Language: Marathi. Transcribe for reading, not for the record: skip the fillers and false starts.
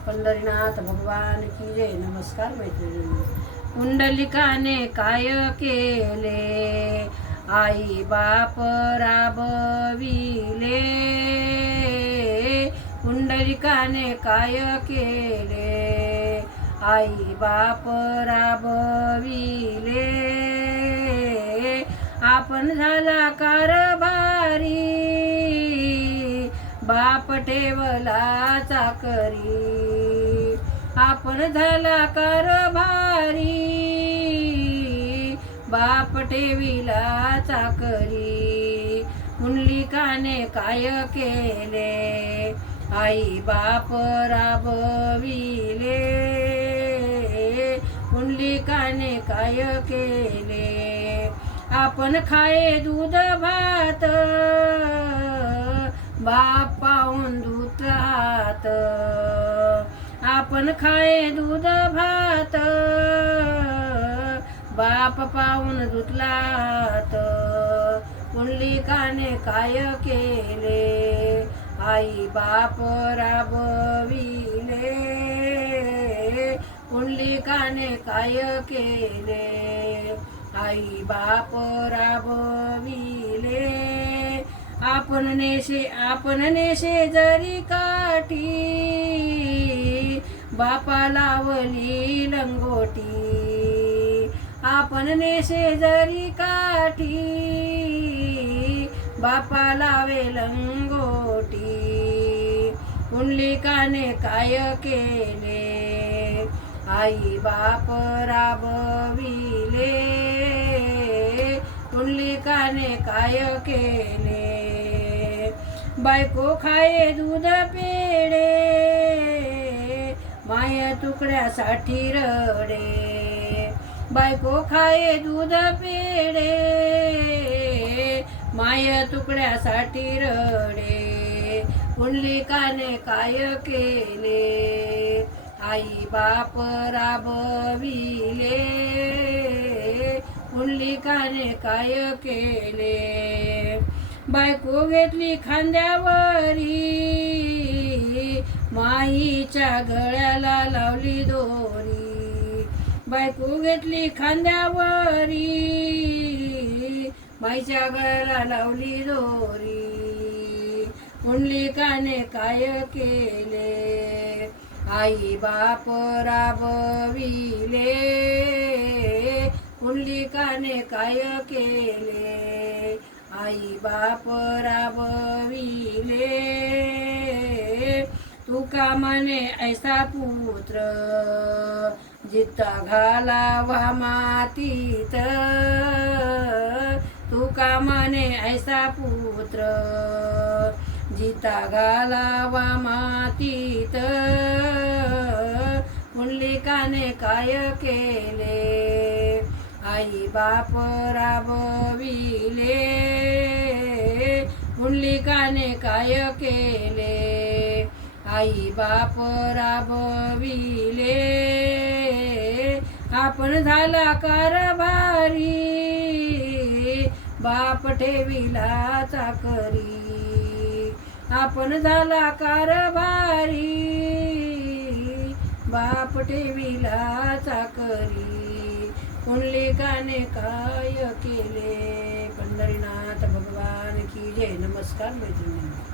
पंढरीनाथ भगवान की जय. नमस्कार मैत्रिणी. पुंडलिकाने काय केले, आई बाप राबविले. पुंडलिकाने काय केले, आई बाप राबविले. आपण झाला कारभारी, बाप ठेवला चाकरी. आपण झाला कारभारी, बाप ठेविला चाकरी. पुंडलिकाने काय केले, आई बाप राबविले. पुंडलिकाने काय केले, आपण खाये दूध भात, बाप पाहून दूध हात. आपण खाये दूध भात, बाप पाहून धुतलात. पुंडलिकाने काय केले, आई बाप राबविले. पुंडलिकाने काय केले, आई बाप राबविले. आपण नेशे जरी काठी, बापा लावली लंगोटी. आपण नेशे जरी काठी, बापा लावे लंगोटी. पुंडलिकाने काय केले, आई बाप राबविले. पुंडलिकाने काय केले, बायको खाये दूध पेढे, माय तुकड्यासाठी रडे. बायको खाये दूध पेढे, माय तुकड्यासाठी रडे. पुंडलिकाने काय केले, आई बाप राबविले. पुंडलिकाने काय केले, बायको घेतली खांद्यावरी, माईच्या गळ्याला लावली दोरी. बायको घेतली खांद्यावरी, माईच्या गळ्याला लावली दोरी. पुंडलिकाने काय केले, आई बाप राबविले. पुंडलिकाने काय केले, आई बाप राबविले. तुका म्हणे ऐसा पुत्र, जिता घालावा मातीत. तुका म्हणे ऐसा पुत्र, जिता घालावा मातीत. पुंडलिकाने काय केले, आई बाप राबविले. पुंडलिकाने काय केले, आई बाप राबविले. आपण झाला कारभारी, बाप ठेविला चाकरी. आपण झाला कारभारी, बाप ठेविला चाकरी. पुंडलिकाने काय केले. पंढरीनाथ भगवान की जय. नमस्कार मैत्रिणी.